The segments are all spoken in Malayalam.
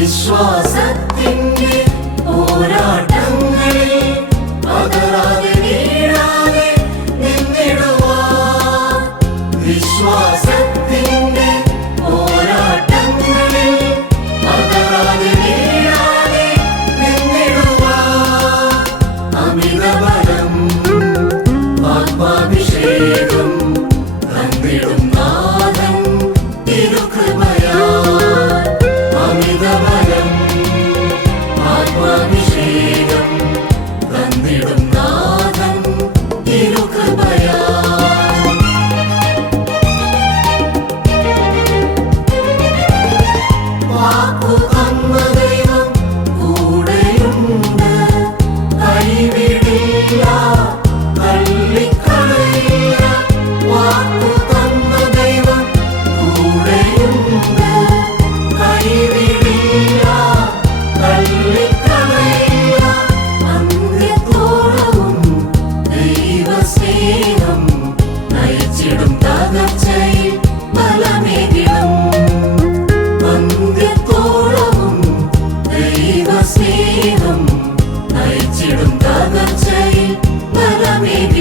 വിശ്വാസത്തിന്റെ പോരാട്ടങ്ങളിൽ പതറാതെ നീടാതെ നിന്നിടുവാ വിശ്വാസ we be?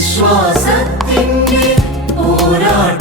വിശ്വാസത്തിന്റെ പോരാട്ടം.